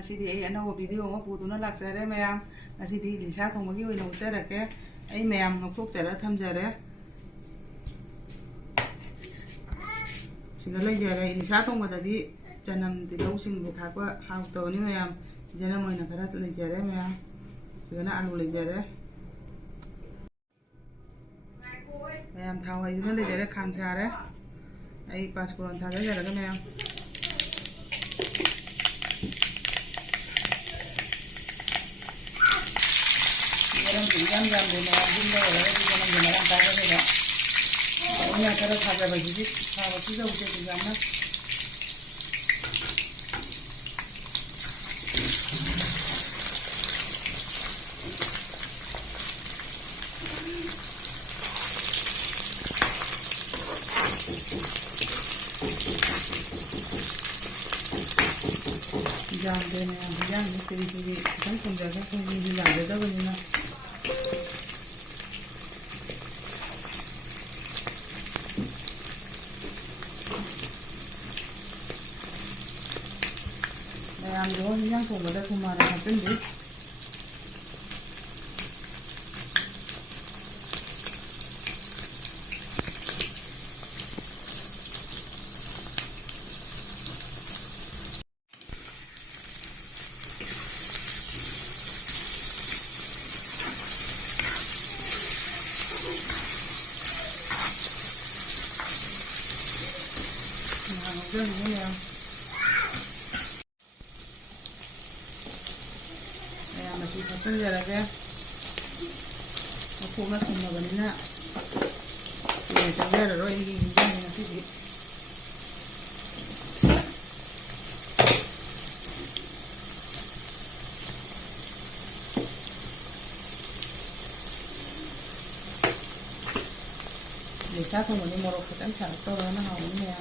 ꯉꯁꯤꯗꯤ ꯑꯩ ꯑꯅꯧꯕ ꯚꯤꯗꯤꯑꯣ ꯑꯃ ꯄꯨꯗꯨꯅ ꯂꯥꯛꯆꯔꯦ ꯃꯌꯥꯝ ꯉꯁꯤꯗꯤ ꯂꯤꯟꯁꯥ ꯊꯣꯡꯕꯒꯤ ꯑꯣꯏꯅ ꯎꯠꯆꯔꯛꯀꯦ ꯑꯩ ꯃꯌꯥꯝ ꯉꯧꯊꯣꯛꯆꯔ ꯊꯝꯖꯔꯦ ꯁꯤꯗ ꯂꯩꯖꯔꯦ ꯂꯤꯟꯁꯥ ꯊꯣꯡꯕꯗꯗꯤ ꯆꯅꯝ ꯇꯤꯜꯍꯧ ꯁꯤꯡꯕ ꯊꯥꯛꯄ ꯍꯥꯎꯇꯕꯅꯤ ꯃꯌꯥꯝ ꯆꯅꯝ ꯑꯣꯏꯅ ꯈꯔ ꯂꯩꯖꯔꯦ ꯃꯌꯥꯝ ꯁꯤꯗꯅ ꯑꯂꯨ ꯂꯩꯖꯔꯦ ꯃꯌꯥꯝ ꯊꯥꯎ ꯍꯩꯗꯨꯅ ꯂꯩꯖꯔꯦ ꯈꯥꯡ ꯁꯥꯔꯦ ꯑꯩ ꯄꯥꯁꯄꯣꯔꯟ ꯊꯥꯖꯔꯒ ꯃꯌꯥꯝ ꯌꯥꯝ ꯌꯥꯝꯗꯦ ꯃꯌꯥꯝ ꯌꯨꯝꯗ ꯑꯣꯏꯔꯒꯗꯤ ꯆꯅꯝꯒꯤ ꯃꯔꯥꯡ ꯀꯥꯏꯕꯅꯦꯕ ꯑꯩꯅ ꯈꯔ ꯊꯥꯖꯕꯁꯤꯗꯤ ꯊꯥꯕꯁꯨ ꯇꯧꯗꯦ ꯑꯗꯨꯃꯥꯏꯅ ꯌꯥꯝꯗꯦ ꯃꯌꯥꯝ ꯍꯤꯟꯖꯥꯡꯁꯦ ꯀꯔꯤ ꯈꯤꯇꯪ ꯊꯣꯡꯖꯔꯒ ꯊꯣꯡꯕꯤꯗꯤ ꯌꯥꯝꯖꯗꯕꯅꯤꯅ ꯃꯌꯥꯝꯗꯣ ꯍꯤꯟꯖꯥꯡ ꯊꯣꯡꯕꯗ ꯊꯨꯝ ꯍꯥꯟꯅ ꯍꯥꯞꯆꯤꯟꯕꯤ mày mà chị thật giờ là cái nó không nó không mà vấn đề thì sẽ ra rồi đi ra là cái gì để chắc không muốn đi mua đồ phải tận chả to nó hỏng nè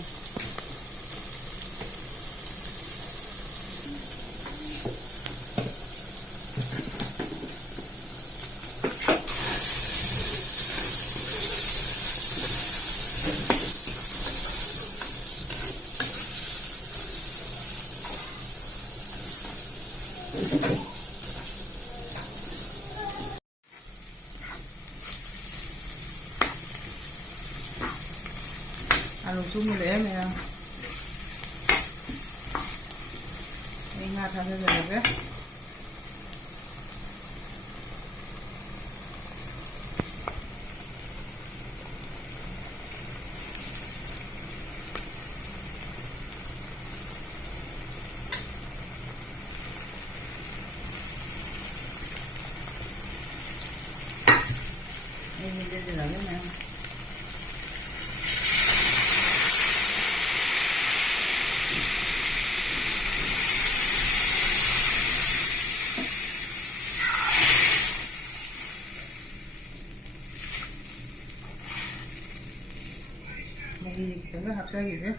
lùng chung để mày ngạt ra rồi đấy đây là cái này 이거 합작이 돼?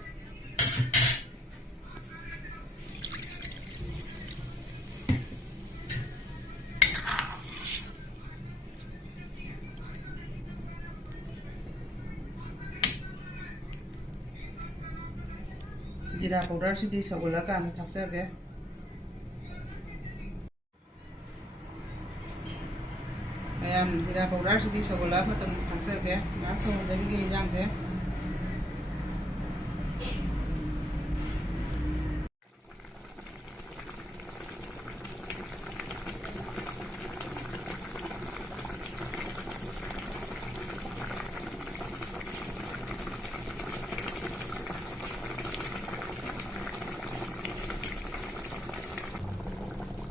지라 powder시디 서글라가 안 탑사게 mayam 지라 powder시디 서글라 버튼 탑사게 나 소문되게 인장 돼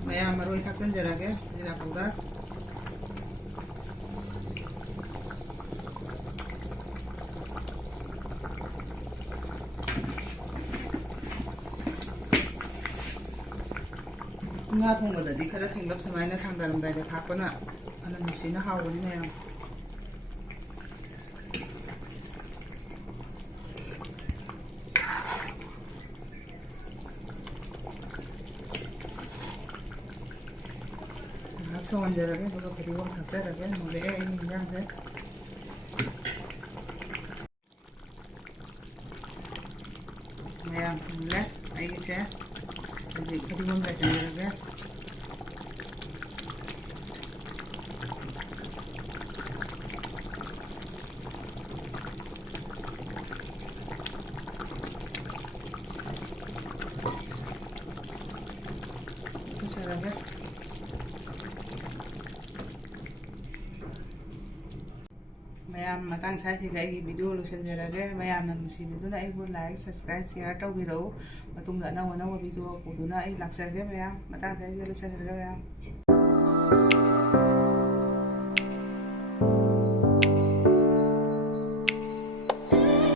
maya maroi 탁선절하게 지라 powder nga thongbadadi khara thenglap samaina thangdaramdai thakpana ana nusina hawbani mayam 소원절하게 누가 그리고 각자라게 노래에 인장돼 mày làm thùng lết ấy chứ ꯍꯧꯖꯤꯛ ꯐꯗꯤꯒꯣꯝ ꯆꯥꯏꯁꯤꯟꯖꯔꯒꯦ꯫ ꯍꯥꯞꯆꯔꯒꯦ꯫ ꯃꯌꯥꯝ ꯃꯇꯥꯡ ꯁ꯭ꯋꯥꯏꯁꯤꯒ ꯑꯩꯒꯤ video ꯂꯣꯏꯁꯤꯟꯖꯔꯒꯦ꯫ ꯃꯌꯥꯝꯅ ꯅꯨꯡꯁꯤꯕꯤꯗꯨꯅ ꯑꯩꯕꯨ like, subscribe, ꯁꯤꯌꯔ ꯇꯧꯕꯤꯔꯛꯎ꯫ ꯃꯇꯨꯡꯗ ꯑꯅꯧ ꯑꯅꯧꯕ ꯚꯤꯗꯤꯑꯣ ꯄꯨꯗꯨꯅ ꯑꯩ ꯂꯥꯛꯆꯒꯦ ꯃꯌꯥꯝ꯫ ꯃꯇꯥꯡ ꯁ꯭ꯋꯥꯏꯁꯤꯗ ꯂꯣꯏꯁꯤꯟꯖꯔꯒꯦ ꯃꯌꯥꯝ꯫